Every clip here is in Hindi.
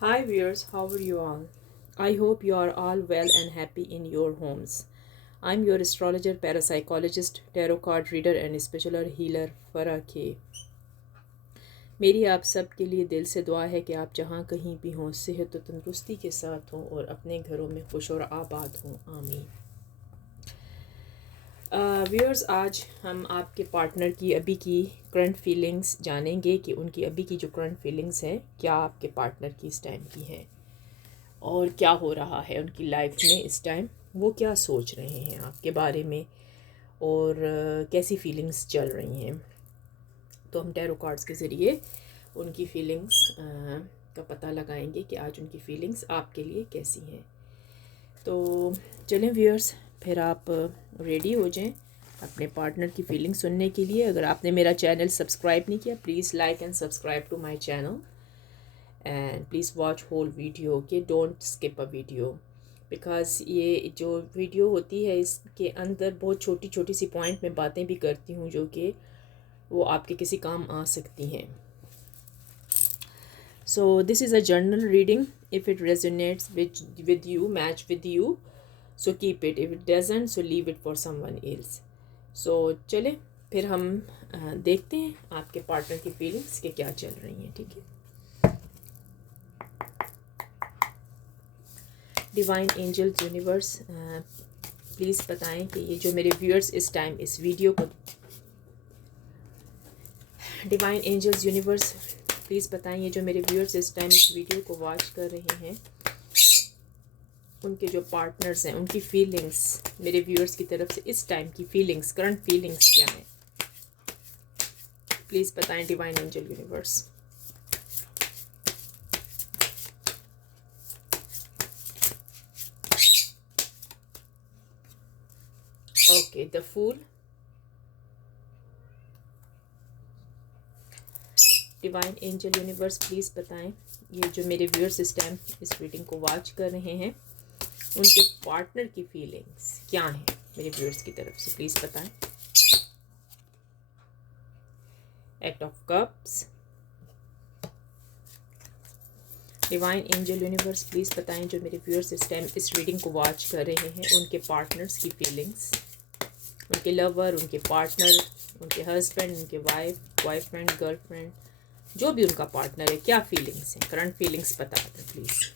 Hi viewers, how are you all? I hope you are all well and happy in your homes. I'm your astrologer, parapsychologist, tarot card reader and spiritual healer Farah K. मेरी आप सब के लिए दिल से दुआ है कि आप जहाँ कहीं भी हों सेहत और तंदुरुस्ती के साथ हों और अपने घरों में खुश और आबाद हों। आमीन। व्यूअर्स, आज हम आपके पार्टनर की अभी की करंट फीलिंग्स जानेंगे कि उनकी अभी की जो करंट फीलिंग्स हैं क्या आपके पार्टनर की इस टाइम की हैं और क्या हो रहा है उनकी लाइफ में इस टाइम, वो क्या सोच रहे हैं आपके बारे में और कैसी फीलिंग्स चल रही हैं। तो हम टैरो कार्ड्स के ज़रिए उनकी फीलिंग्स का पता लगाएंगे कि आज उनकी फीलिंग्स आपके लिए कैसी हैं। तो चलें व्यूअर्स, फिर आप रेडी हो जाएं अपने पार्टनर की फीलिंग सुनने के लिए। अगर आपने मेरा चैनल सब्सक्राइब नहीं किया, please like and subscribe to my channel and please watch whole video. Okay, don't skip a video because ये जो वीडियो होती है इसके अंदर बहुत छोटी छोटी सी पॉइंट में बातें भी करती हूँ जो कि वो आपके किसी काम आ सकती हैं। So this is a journal reading. If it resonates with you, match with you, so keep it. If it doesn't, so leave it for someone else. So चले फिर हम देखते हैं आपके पार्टनर की फीलिंग्स के क्या चल रही हैं। ठीक है, डिवाइन एंजल्स यूनिवर्स, प्लीज़ बताएं कि ये जो मेरे व्यूअर्स इस टाइम इस वीडियो को, डिवाइन एंजल्स यूनिवर्स प्लीज़ बताएं ये जो मेरे व्यूअर्स इस टाइम इस वीडियो को वॉच कर रहे हैं उनके जो पार्टनर्स हैं उनकी फीलिंग्स, मेरे व्यूअर्स की तरफ से इस टाइम की फीलिंग्स, करंट फीलिंग्स क्या हैं, प्लीज़ बताएं divine angel universe. Okay, the fool, divine angel universe please बताएं ये जो मेरे व्यूअर्स इस टाइम इस रीडिंग को वॉच कर रहे हैं उनके पार्टनर की फीलिंग्स क्या हैं मेरे व्यूअर्स की तरफ से, प्लीज़ बताएं। Act of cups, divine angel universe please बताएं जो मेरे व्यूअर्स इस टाइम इस रीडिंग को वॉच कर रहे हैं उनके पार्टनर्स की फीलिंग्स, उनके लवर, उनके पार्टनर, उनके हस्बैंड, उनके वाइफ, बॉयफ्रेंड, गर्लफ्रेंड, जो भी उनका पार्टनर है क्या फीलिंग्स हैं, करंट फीलिंग्स बता दें please.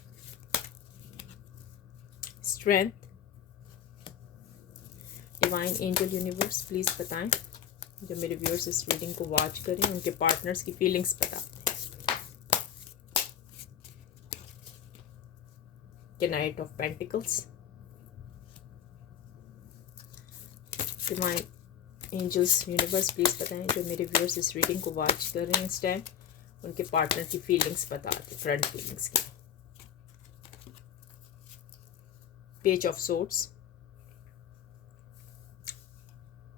Strength, divine angel universe please बताएं जो मेरे व्यूअर्स इस रीडिंग को वॉच करें उनके पार्टनर्स की फीलिंग्स बता दें। The Knight of Pentacles, divine angels universe please बताएं जो मेरे व्यूअर्स इस रीडिंग को वॉच कर रहे हैं इस टाइम उनके पार्टनर की फीलिंग्स बता दें, फ्रंट फीलिंग्स की। पेज ऑफ सोर्ड्स,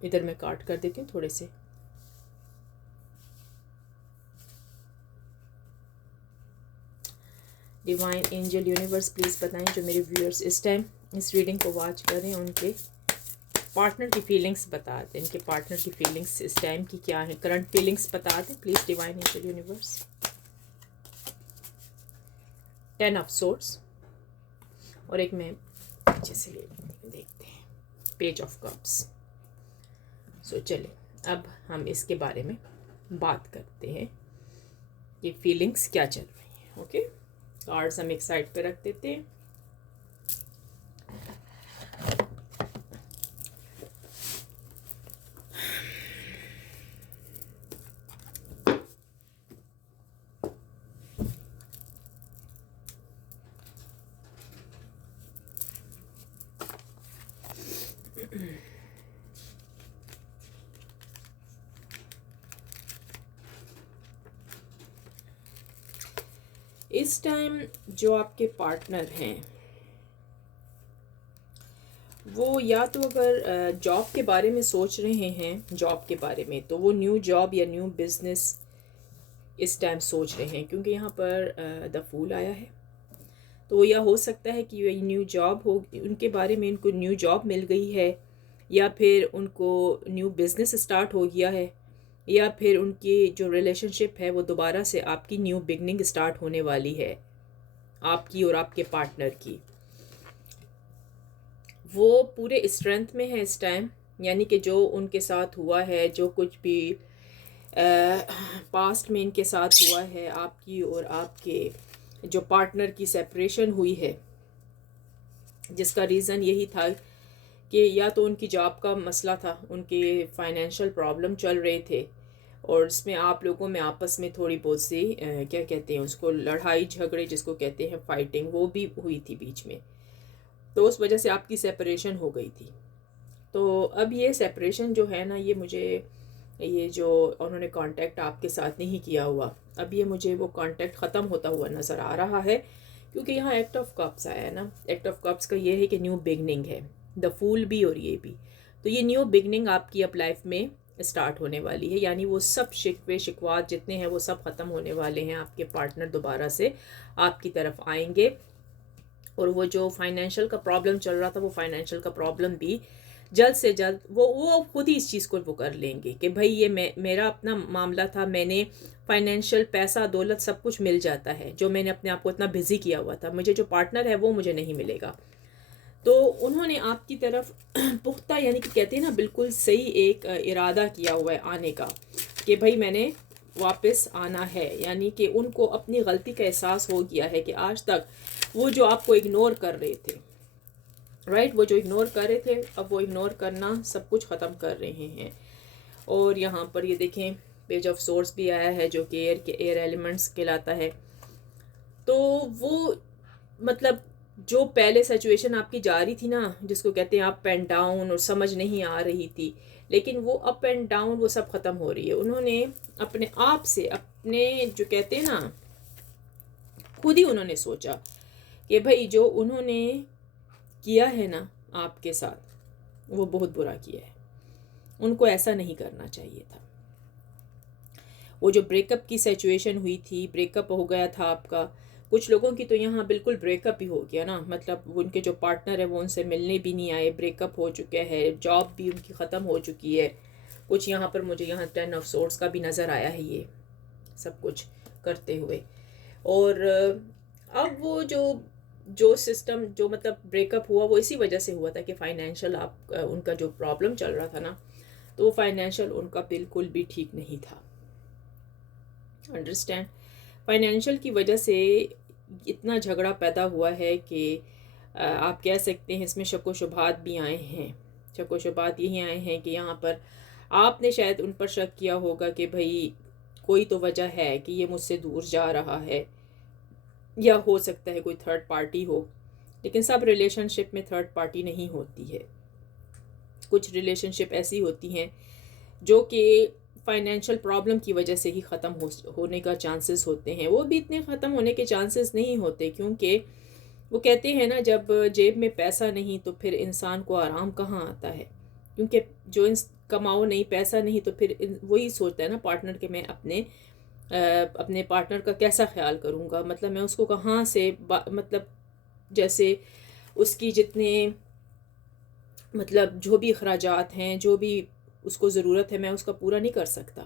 इधर मैं काट कर देती हूँ थोड़े से। डिवाइन एंजल यूनिवर्स प्लीज़ बताएं जो मेरे व्यूअर्स इस टाइम इस रीडिंग को वॉच कर रहे हैं उनके पार्टनर की फीलिंग्स बता दें, इनके पार्टनर की फीलिंग्स इस टाइम की क्या है, करंट फीलिंग्स बता दें please divine angel universe. 10 of swords और एक मैं अच्छे से देखते हैं पेज ऑफ कप्स। सो चले अब हम इसके बारे में बात करते हैं कि फीलिंग्स क्या चल रही हैं। ओके, कार्ड्स हम एक साइड पे रख देते हैं। इस टाइम जो आपके पार्टनर हैं वो या तो अगर जॉब के बारे में सोच रहे हैं, जॉब के बारे में, तो वो न्यू जॉब या न्यू बिजनेस इस टाइम सोच रहे हैं क्योंकि यहाँ पर द फूल आया है। तो यह हो सकता है कि ये न्यू जॉब हो, उनके बारे में उनको न्यू जॉब मिल गई है या फिर उनको न्यू बिजनेस स्टार्ट हो गया है या फिर उनकी जो रिलेशनशिप है वो दोबारा से आपकी न्यू बिगनिंग स्टार्ट होने वाली है। आपकी और आपके पार्टनर की, वो पूरे स्ट्रेंथ में है इस टाइम। यानी कि जो उनके साथ हुआ है, जो कुछ भी पास्ट में इनके साथ हुआ है, आपकी और आपके जो पार्टनर की सेपरेशन हुई है, जिसका रीज़न यही था कि या तो उनकी जॉब का मसला था, उनके फाइनेंशियल प्रॉब्लम चल रहे थे, और इसमें आप लोगों में आपस में थोड़ी बहुत सी क्या कहते हैं उसको, लड़ाई झगड़े जिसको कहते हैं, फाइटिंग, वो भी हुई थी बीच में। तो उस वजह से आपकी सेपरेशन हो गई थी। तो अब ये सेपरेशन जो है ना, ये मुझे, ये जो उन्होंने कांटेक्ट आपके साथ नहीं किया हुआ, अब ये मुझे वो कांटेक्ट ख़त्म होता हुआ नज़र आ रहा है, क्योंकि यहाँ एक्ट ऑफ कप्स आया है ना। एक्ट ऑफ कप्स का ये है कि न्यू बिगनिंग है, द फूल भी और ये भी। तो ये न्यू बिगनिंग आपकी अब लाइफ में स्टार्ट होने वाली है, यानी वो सब शिकवे शिकवात जितने हैं वो सब ख़त्म होने वाले हैं। आपके पार्टनर दोबारा से आपकी तरफ आएंगे, और वो जो फाइनेंशियल का प्रॉब्लम चल रहा था, वो फाइनेंशियल का प्रॉब्लम भी जल्द से जल्द वो खुद ही इस चीज़ को वो कर लेंगे कि भाई ये मेरा अपना मामला था, मैंने फाइनेंशियल, पैसा दौलत सब कुछ मिल जाता है, जो मैंने अपने आप को इतना बिजी किया हुआ था, मुझे जो पार्टनर है वो मुझे नहीं मिलेगा। तो उन्होंने आपकी तरफ पुख्ता, यानी कि कहते हैं ना, बिल्कुल सही एक इरादा किया हुआ है आने का, कि भाई मैंने वापस आना है। यानी कि उनको अपनी गलती का एहसास हो गया है कि आज तक वो जो आपको इग्नोर कर रहे थे, राइट, वो जो इग्नोर कर रहे थे, अब वो इग्नोर करना सब कुछ ख़त्म कर रहे हैं। और यहाँ पर ये देखें, पेज ऑफ सोर्स भी आया है, जो कि एयर एलिमेंट्स कहलाता है। तो वो मतलब जो पहले सिचुएशन आपकी जा रही थी ना, जिसको कहते हैं अप एंड डाउन, और समझ नहीं आ रही थी, लेकिन वो अप एंड डाउन वो सब ख़त्म हो रही है। उन्होंने अपने आप से, अपने जो कहते हैं ना, खुद ही उन्होंने सोचा कि भाई जो उन्होंने किया है ना आपके साथ, वो बहुत बुरा किया है, उनको ऐसा नहीं करना चाहिए था। वो जो ब्रेकअप की सिचुएशन हुई थी, ब्रेकअप हो गया था आपका, कुछ लोगों की तो यहाँ बिल्कुल ब्रेकअप ही हो गया ना, मतलब उनके जो पार्टनर है वो उनसे मिलने भी नहीं आए, ब्रेकअप हो चुका है, जॉब भी उनकी ख़त्म हो चुकी है। कुछ यहाँ पर मुझे यहाँ 10 ऑफ सोर्ड्स का भी नज़र आया है, ये सब कुछ करते हुए। और अब वो जो सिस्टम, जो मतलब ब्रेकअप हुआ, वो इसी वजह से हुआ था कि फाइनेंशियल उनका जो प्रॉब्लम चल रहा था ना, तो वो फाइनेंशियल उनका बिल्कुल भी ठीक नहीं था। अंडरस्टैंड, फाइनेंशियल की वजह से इतना झगड़ा पैदा हुआ है कि आप कह सकते हैं इसमें शक व शुबहात भी आए हैं। शक व शुबहात यही आए हैं कि यहाँ पर आपने शायद उन पर शक किया होगा कि भाई कोई तो वजह है कि ये मुझसे दूर जा रहा है, या हो सकता है कोई थर्ड पार्टी हो। लेकिन सब रिलेशनशिप में थर्ड पार्टी नहीं होती है। कुछ रिलेशनशिप ऐसी होती हैं जो कि फाइनेंशियल प्रॉब्लम की वजह से ही ख़त्म होने का चांसेस होते हैं। वो भी इतने ख़त्म होने के चांसेस नहीं होते, क्योंकि वो कहते हैं ना, जब जेब में पैसा नहीं तो फिर इंसान को आराम कहाँ आता है। क्योंकि जो कमाओ नहीं, पैसा नहीं, तो फिर वही सोचता है ना पार्टनर के, मैं अपने पार्टनर का कैसा ख्याल करूँगा, मतलब मैं उसको कहाँ से मतलब जैसे उसकी जितने मतलब जो भी अखराजात हैं, जो भी उसको ज़रूरत है, मैं उसका पूरा नहीं कर सकता।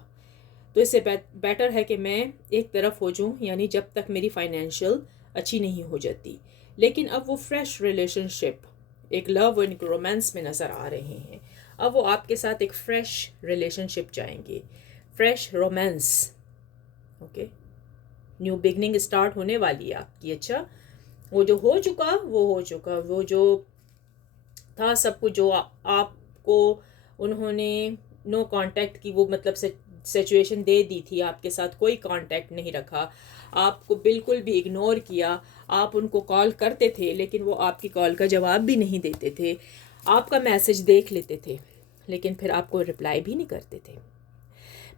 तो इससे बेटर है कि मैं एक तरफ हो जाऊँ, यानी जब तक मेरी फाइनेंशियल अच्छी नहीं हो जाती। लेकिन अब वो फ्रेश रिलेशनशिप, एक लव और एक रोमांस में नज़र आ रहे हैं। अब वो आपके साथ एक फ़्रेश रिलेशनशिप जाएंगे, fresh romance. Okay, new beginning start होने वाली है आपकी। अच्छा, वो जो हो चुका वो हो चुका, वो जो था सब कुछ, जो आपको उन्होंने नो कांटेक्ट की वो मतलब सिचुएशन दे दी थी, आपके साथ कोई कांटेक्ट नहीं रखा, आपको बिल्कुल भी इग्नोर किया। आप उनको कॉल करते थे लेकिन वो आपकी कॉल का जवाब भी नहीं देते थे, आपका मैसेज देख लेते थे लेकिन फिर आपको रिप्लाई भी नहीं करते थे।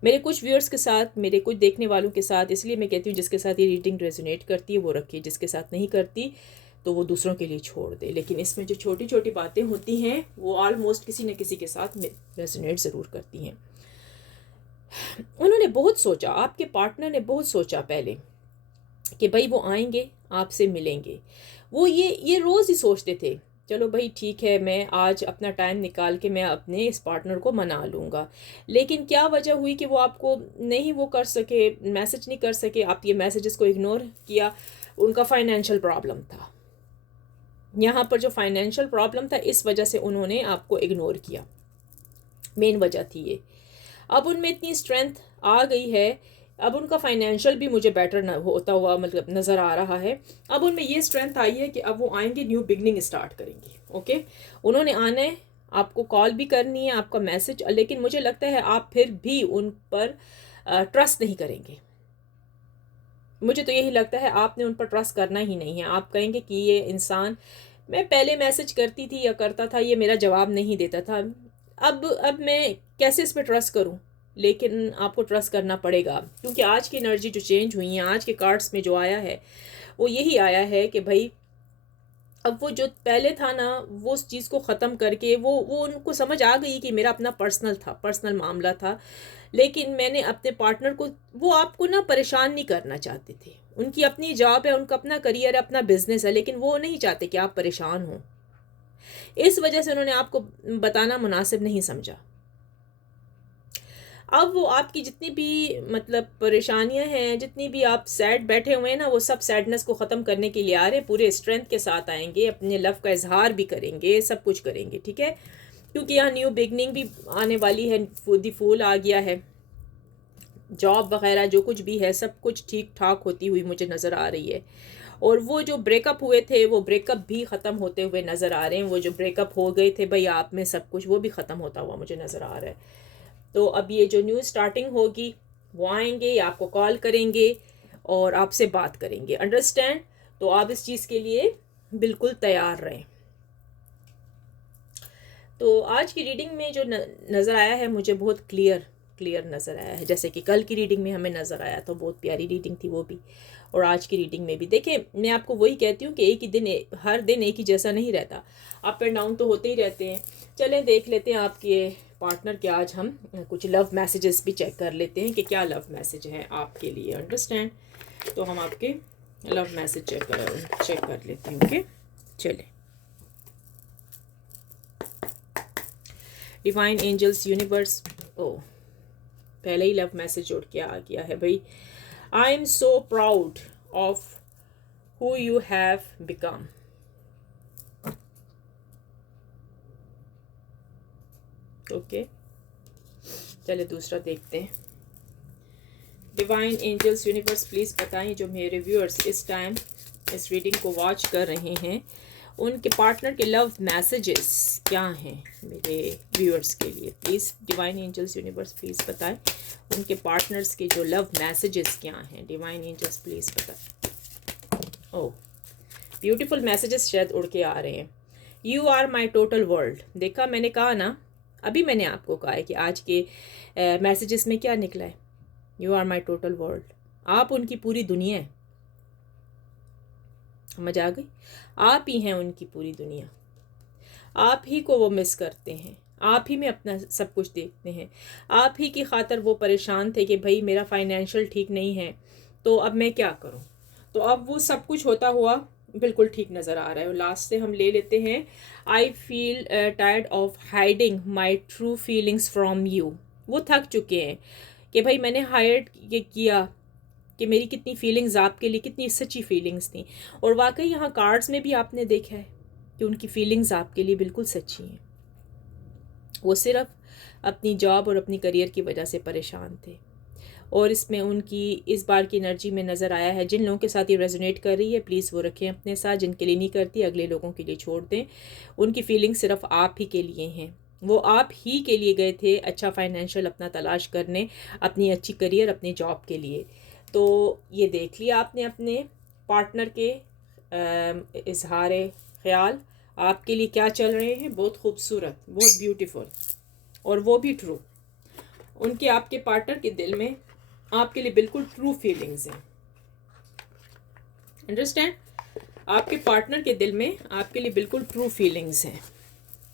मेरे कुछ व्यूअर्स के साथ, मेरे कुछ देखने वालों के साथ, इसलिए मैं कहती हूँ जिसके साथ ये रीडिंग रेजोनेट करती है वो रखिए, जिसके साथ नहीं करती तो वो दूसरों के लिए छोड़ दे। लेकिन इसमें जो छोटी छोटी बातें होती हैं वो ऑलमोस्ट किसी न किसी के साथ रेजोनेट ज़रूर करती हैं। उन्होंने बहुत सोचा, आपके पार्टनर ने बहुत सोचा पहले कि भाई वो आएंगे, आपसे मिलेंगे। वो ये रोज़ ही सोचते थे चलो भाई ठीक है, मैं आज अपना टाइम निकाल के मैं अपने इस पार्टनर को मना लूँगा। लेकिन क्या वजह हुई कि वो आपको नहीं वो कर सके, मैसेज नहीं कर सके, आप ये मैसेजेस को इग्नोर किया? उनका फाइनेंशियल प्रॉब्लम था। यहाँ पर जो फाइनेंशियल प्रॉब्लम था, इस वजह से उन्होंने आपको इग्नोर किया, मेन वजह थी ये। अब उनमें इतनी स्ट्रेंथ आ गई है, अब उनका फाइनेंशियल भी मुझे बेटर होता हुआ मतलब नज़र आ रहा है। अब उनमें ये स्ट्रेंथ आई है कि अब वो आएंगे, न्यू बिगनिंग स्टार्ट करेंगे। ओके, उन्होंने आना है, आपको कॉल भी करनी है, आपका मैसेज, लेकिन मुझे लगता है आप फिर भी उन पर ट्रस्ट नहीं करेंगे। मुझे तो यही लगता है आपने उन पर ट्रस्ट करना ही नहीं है। आप कहेंगे कि ये इंसान, मैं पहले मैसेज करती थी या करता था, ये मेरा जवाब नहीं देता था, अब मैं कैसे इस पर ट्रस्ट करूं? लेकिन आपको ट्रस्ट करना पड़ेगा, क्योंकि आज की एनर्जी जो चेंज हुई है, आज के कार्ड्स में जो आया है वो यही आया है कि भाई अब वो जो पहले था ना, वो उस चीज़ को ख़त्म करके वो उनको समझ आ गई कि मेरा अपना पर्सनल मामला था। लेकिन मैंने अपने पार्टनर को, वो आपको ना परेशान नहीं करना चाहते थे। उनकी अपनी जॉब है, उनका अपना करियर है, अपना बिजनेस है, लेकिन वो नहीं चाहते कि आप परेशान हो। इस वजह से उन्होंने आपको बताना मुनासिब नहीं समझा। अब वो आपकी जितनी भी मतलब परेशानियां हैं, जितनी भी आप सैड बैठे हुए हैं ना, वो सब सैडनेस को ख़त्म करने के लिए आ रहे हैं, पूरे स्ट्रेंथ के साथ आएंगे, अपने लव का इजहार भी करेंगे, सब कुछ करेंगे, ठीक है? क्योंकि यहाँ न्यू बिगनिंग भी आने वाली है, द फूल आ गया है, जॉब वगैरह जो कुछ भी है सब कुछ ठीक ठाक होती हुई मुझे नज़र आ रही है। और वो जो ब्रेकअप हुए थे, वो ब्रेकअप भी ख़त्म होते हुए नज़र आ रहे हैं। वो जो ब्रेकअप हो गए थे भाई आप में सब कुछ, वो भी ख़त्म होता हुआ मुझे नज़र आ रहा है। तो अब ये जो न्यू स्टार्टिंग होगी, वो आएंगे, आपको कॉल करेंगे और आपसे बात करेंगे, अंडरस्टैंड? तो आप इस चीज़ के लिए बिल्कुल तैयार रहें। तो आज की रीडिंग में जो नज़र आया है मुझे, बहुत क्लियर नज़र आया है। जैसे कि कल की रीडिंग में हमें नज़र आया तो बहुत प्यारी रीडिंग थी वो भी, और आज की रीडिंग में भी। देखें, मैं आपको वही कहती हूँ कि एक ही दिन, हर दिन एक ही जैसा नहीं रहता, अप एंड डाउन तो होते ही रहते हैं। चलें देख लेते हैं आपके पार्टनर के, आज हम कुछ लव मैसेजेस भी चेक कर लेते हैं कि क्या लव मैसेज हैं आपके लिए, अंडरस्टैंड? तो हम आपके लव मैसेज चेक कर लेते हैं। ओके, चलें। डिवाइन एंजल्स, यूनिवर्स, ओ पहले ही लव मैसेज जोड़ के आ गया है भाई। I am so proud of who you have become. Okay, चले दूसरा देखते हैं। डिवाइन एंजल्स, यूनिवर्स, प्लीज़ बताएं जो मेरे व्यूअर्स इस टाइम इस रीडिंग को वॉच कर रहे हैं, उनके पार्टनर के लव मैसेजेस क्या हैं मेरे व्यूअर्स के लिए। Please divine angels, universe, please बताएं उनके पार्टनर्स के जो लव मैसेजेस क्या हैं। डिवाइन एंजल्स, प्लीज़ बताएं। ओह, ब्यूटीफुल मैसेजेस शायद उड़ के आ रहे हैं। You are my total world. देखा, मैंने कहा ना, अभी मैंने आपको कहा है कि आज के मैसेजेस में क्या निकला है। You are my total world, आप उनकी पूरी दुनिया है। समझ आ गई? आप ही हैं उनकी पूरी दुनिया, आप ही को वो मिस करते हैं, आप ही में अपना सब कुछ देखते हैं। आप ही की खातर वो परेशान थे कि भाई मेरा फाइनेंशियल ठीक नहीं है, तो अब मैं क्या करूं। तो अब वो सब कुछ होता हुआ बिल्कुल ठीक नज़र आ रहा है। और लास्ट से हम ले लेते हैं, I feel tired of hiding my true feelings from you. वो थक चुके हैं कि भाई मैंने हाइड किया कि मेरी कितनी फीलिंग्स आपके लिए, कितनी सच्ची फीलिंग्स थी। और वाकई यहाँ कार्ड्स में भी आपने देखा है कि उनकी फीलिंग्स आपके लिए बिल्कुल सच्ची हैं। वो सिर्फ अपनी जॉब और अपनी करियर की वजह से परेशान थे। और इसमें उनकी इस बार की एनर्जी में नज़र आया है, जिन लोगों के साथ ये रेजोनेट कर रही है प्लीज़ वो रखें अपने साथ, जिनके लिए नहीं करती अगले लोगों के लिए छोड़ दें। उनकी फीलिंग सिर्फ आप ही के लिए हैं। वो आप ही के लिए गए थे अच्छा फाइनेंशियल अपना तलाश करने, अपनी अच्छी करियर, अपनी जॉब के लिए। तो ये देख लिया आपने अपने पार्टनर के इजहार ख्याल आपके लिए क्या चल रहे हैं, बहुत खूबसूरत, बहुत ब्यूटीफुल, और वो भी ट्रू। उनके आपके पार्टनर के दिल में आपके लिए बिल्कुल ट्रू फीलिंग्स हैं, अंडरस्टैंड? आपके पार्टनर के दिल में आपके लिए बिल्कुल ट्रू फीलिंग्स हैं,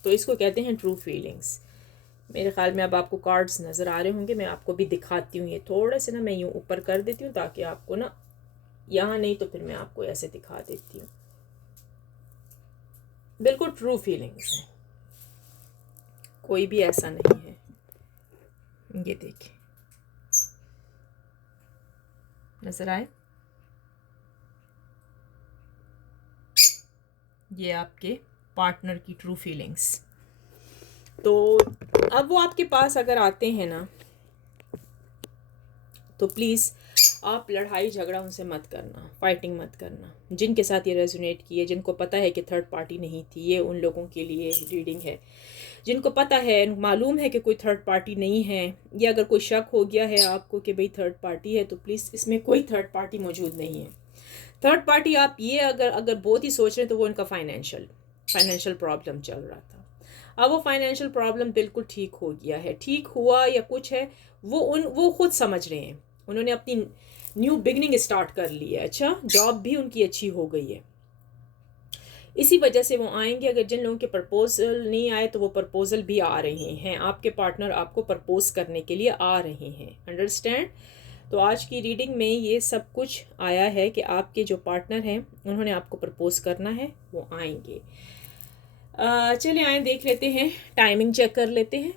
तो इसको कहते हैं ट्रू फीलिंग्स। मेरे ख्याल में अब आपको कार्ड्स नज़र आ रहे होंगे, मैं आपको भी दिखाती हूँ। ये थोड़े से ना मैं यूँ ऊपर कर देती हूँ ताकि आपको ना, यहाँ नहीं तो फिर मैं आपको ऐसे दिखा देती हूँ। बिल्कुल ट्रू फीलिंग्स हैं, कोई भी ऐसा नहीं है। ये देखिए, नजर आए, ये आपके पार्टनर की ट्रू फीलिंग्स। तो अब वो आपके पास अगर आते हैं ना, तो प्लीज़ आप लड़ाई झगड़ा उनसे मत करना, फाइटिंग मत करना। जिनके साथ ये रेजोनेट किए, जिनको पता है कि थर्ड पार्टी नहीं थी, ये उन लोगों के लिए रीडिंग है। जिनको पता है, मालूम है कि कोई थर्ड पार्टी नहीं है, या अगर कोई शक हो गया है आपको कि भाई थर्ड पार्टी है, तो प्लीज़ इसमें कोई थर्ड पार्टी मौजूद नहीं है। थर्ड पार्टी आप ये अगर अगर बहुत ही सोच रहे हैं, तो वो इनका फाइनेंशियल प्रॉब्लम चल रहा था। अब वो फाइनेंशियल प्रॉब्लम बिल्कुल ठीक हो गया है, ठीक हुआ या कुछ है, वो खुद समझ रहे हैं। उन्होंने अपनी न्यू बिगनिंग स्टार्ट कर ली है। अच्छा, जॉब भी उनकी अच्छी हो गई है, इसी वजह से वो आएंगे। अगर जिन लोगों के प्रपोजल नहीं आए, तो वो प्रपोजल भी आ रहे हैं। आपके पार्टनर आपको प्रपोज करने के लिए आ रहे हैं, अंडरस्टैंड। तो आज की रीडिंग में ये सब कुछ आया है कि आपके जो पार्टनर हैं, उन्होंने आपको प्रपोज करना है, वो आएंगे। चलिए आए देख लेते हैं, टाइमिंग चेक कर लेते हैं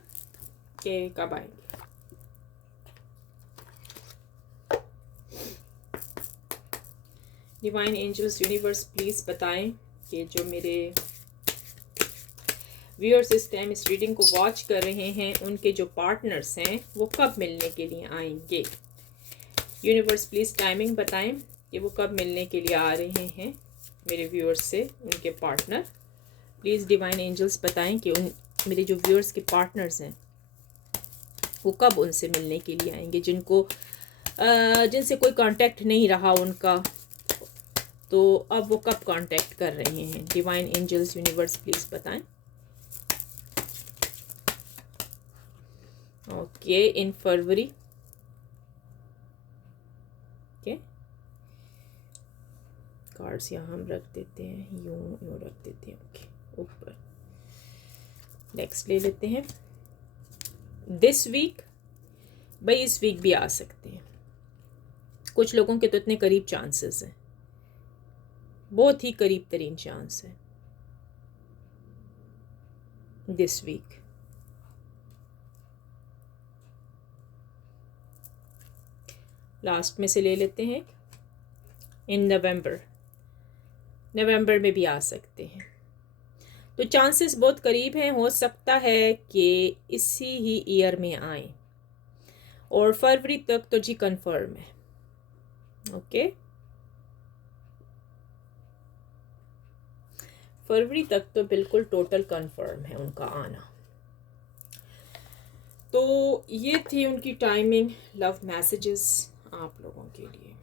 कि कब आएंगे। डिवाइन एंजल्स, यूनिवर्स, प्लीज़ बताएं कि जो मेरे व्यूअर्स इस टाइम इस रीडिंग को वॉच कर रहे हैं, उनके जो पार्टनर्स हैं वो कब मिलने के लिए आएंगे। यूनिवर्स प्लीज़ टाइमिंग बताएं कि वो कब मिलने के लिए आ रहे हैं मेरे व्यूअर्स से, उनके पार्टनर। प्लीज़ डिवाइन एंजल्स बताएं कि उन मेरे जो व्यूअर्स के पार्टनर्स हैं वो कब उनसे मिलने के लिए आएंगे, जिनसे कोई कांटेक्ट नहीं रहा उनका, तो अब वो कब कांटेक्ट कर रहे हैं। डिवाइन एंजल्स, यूनिवर्स प्लीज़ बताएं। ओके, इन फरवरी, ओके, कार्ड्स यहाँ हम रख देते हैं, यूं रख देते हैं, ओके, ऊपर। नेक्स्ट ले लेते हैं, दिस वीक, भाई इस वीक भी आ सकते हैं। कुछ लोगों के तो इतने करीब चांसेस हैं, बहुत ही करीब तरीन चांस है दिस वीक। लास्ट में से ले लेते हैं, इन नवंबर में भी आ सकते हैं। तो चांसेस बहुत करीब हैं, हो सकता है कि इसी ही ईयर में आए, और फरवरी तक तो जी कंफर्म है। ओके, फरवरी तक तो बिल्कुल टोटल कंफर्म है उनका आना। तो ये थी उनकी टाइमिंग, लव मैसेजेस आप लोगों के लिए।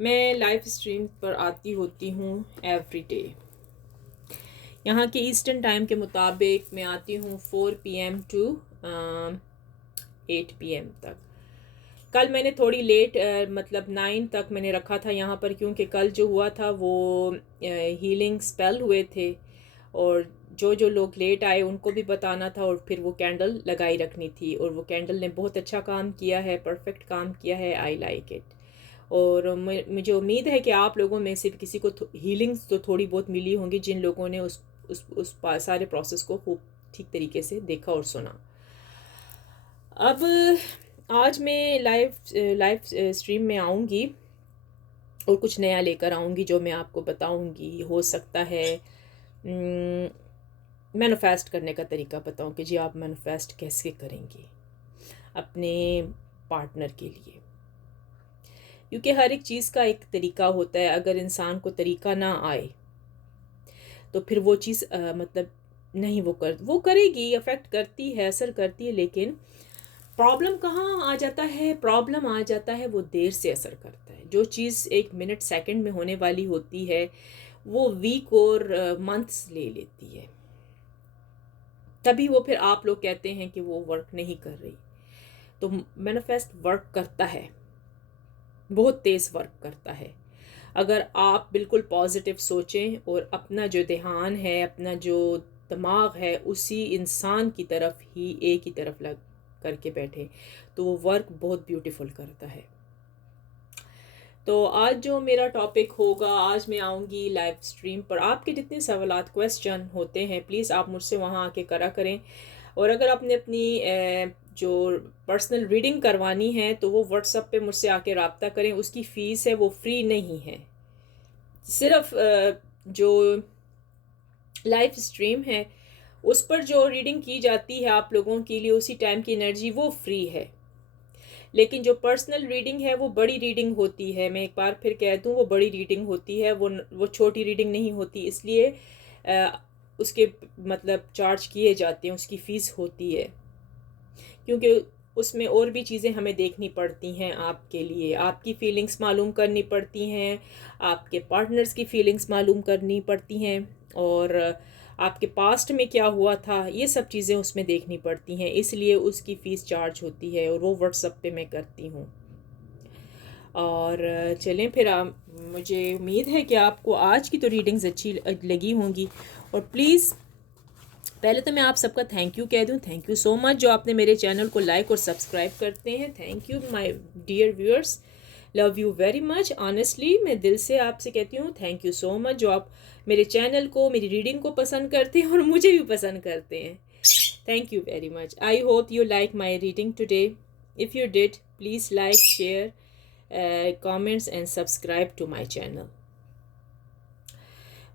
मैं लाइव स्ट्रीम पर आती होती हूँ एवरी डे। यहाँ के ईस्टर्न टाइम के मुताबिक मैं आती हूँ 4 PM टू 8 PM तक। कल मैंने थोड़ी लेट मतलब 9 तक मैंने रखा था यहाँ पर, क्योंकि कल जो हुआ था वो हीलिंग स्पेल हुए थे, और जो जो लोग लेट आए उनको भी बताना था, और फिर वो कैंडल लगाई रखनी थी, और वो कैंडल ने बहुत अच्छा काम किया है, परफेक्ट काम किया है, आई लाइक इट। और मुझे उम्मीद है कि आप लोगों में से किसी को हीलिंग्स तो थोड़ी बहुत मिली होंगी, जिन लोगों ने उस सारे प्रोसेस को खूब ठीक तरीके से देखा और सुना। अब आज मैं लाइव स्ट्रीम में आऊँगी और कुछ नया लेकर आऊँगी, जो मैं आपको बताऊँगी। हो सकता है मैनिफेस्ट करने का तरीका बताऊँ कि जी आप मैनिफेस्ट कैसे करेंगे अपने पार्टनर के लिए, क्योंकि हर एक चीज़ का एक तरीका होता है। अगर इंसान को तरीका ना आए, तो फिर वो चीज़ मतलब नहीं वो करेगी, अफेक्ट करती है, असर करती है, लेकिन प्रॉब्लम कहाँ आ जाता है, प्रॉब्लम आ जाता है वो देर से असर करता है। जो चीज़ 1 मिनट सेकंड में होने वाली होती है, वो वीक और मंथ्स ले लेती है। तभी वो फिर आप लोग कहते हैं कि वो वर्क नहीं कर रही। तो मैनिफेस्ट वर्क करता है, बहुत तेज़ वर्क करता है। अगर आप बिल्कुल पॉजिटिव सोचें और अपना जो ध्यान है, अपना जो दिमाग है, उसी इंसान की तरफ ही, एक ही तरफ लग करके बैठे, तो वो वर्क बहुत ब्यूटीफुल करता है। तो आज जो मेरा टॉपिक होगा, आज मैं आऊँगी लाइव स्ट्रीम पर। आपके जितने सवालात क्वेश्चन होते हैं प्लीज़ आप मुझसे वहाँ आके करा करें। और अगर आपने अपनी जो पर्सनल रीडिंग करवानी है तो वो व्हाट्सएप पे मुझसे आके रब्ता करें। उसकी फ़ीस है वो फ्री नहीं है। सिर्फ जो लाइव स्ट्रीम है उस पर जो रीडिंग की जाती है आप लोगों के लिए, उसी टाइम की एनर्जी वो फ्री है। लेकिन जो पर्सनल रीडिंग है वो बड़ी रीडिंग होती है। मैं एक बार फिर कह दूँ, वो बड़ी रीडिंग होती है, वो छोटी रीडिंग नहीं होती। इसलिए उसके मतलब चार्ज किए जाते हैं, उसकी फ़ीस होती है, क्योंकि उसमें और भी चीज़ें हमें देखनी पड़ती हैं। आपके लिए आपकी फ़ीलिंग्स मालूम करनी पड़ती हैं, आपके पार्टनर्स की फ़ीलिंग्स मालूम करनी पड़ती हैं, और आपके पास्ट में क्या हुआ था ये सब चीज़ें उसमें देखनी पड़ती हैं। इसलिए उसकी फ़ीस चार्ज होती है और वो व्हाट्सएप पे मैं करती हूँ। और चलें फिर, मुझे उम्मीद है कि आपको आज की तो रीडिंग्स अच्छी लगी होंगी। और प्लीज़ पहले तो मैं आप सबका थैंक यू कह दूं। थैंक यू सो मच जो आपने मेरे चैनल को लाइक और सब्सक्राइब करते हैं। Thank you my dear viewers, love you very much. Honestly मैं दिल से आपसे कहती हूँ थैंक यू सो मच जो आप मेरे चैनल को, मेरी रीडिंग को पसंद करते हैं और मुझे भी पसंद करते हैं। Thank you very much. I hope you like my reading today. If you did please like, share, comments and subscribe to my channel.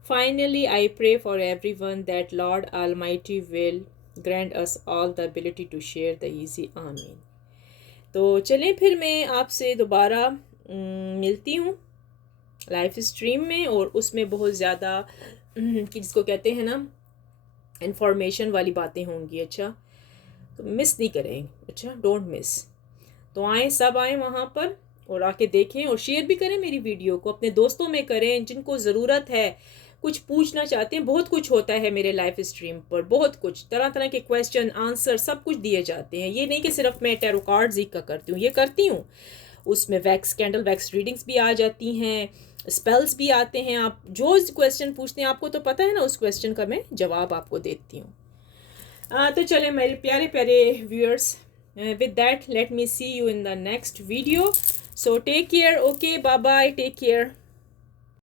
Finally, I pray for everyone that Lord Almighty will grant us all the ability to share the easy. Amen. तो चलें फिर मैं आपसे दोबारा मिलती हूँ लाइव स्ट्रीम में, और उसमें बहुत ज़्यादा कि जिसको कहते हैं ना इंफॉर्मेशन वाली बातें होंगी। अच्छा, तो मिस नहीं करें। अच्छा, डोंट मिस। तो आएँ, सब आएँ वहाँ पर और आके देखें और शेयर भी करें मेरी वीडियो को, अपने दोस्तों में करें जिनको ज़रूरत है, कुछ पूछना चाहते हैं। बहुत कुछ होता है मेरे लाइव स्ट्रीम पर, बहुत कुछ, तरह तरह के क्वेश्चन आंसर सब कुछ दिए जाते हैं। ये नहीं कि सिर्फ मैं टैरो कार्ड्स ही का करती हूँ, ये करती हूँ। उसमें वैक्स कैंडल वैक्स रीडिंग्स भी आ जाती हैं, स्पेल्स भी आते हैं। आप जो क्वेश्चन पूछते हैं आपको तो पता है ना, उस क्वेश्चन का मैं जवाब आपको देती हूँ। तो चले मेरे प्यारे प्यारे viewers, with that let me see you in the next video. So take care. Okay, bye bye, take care.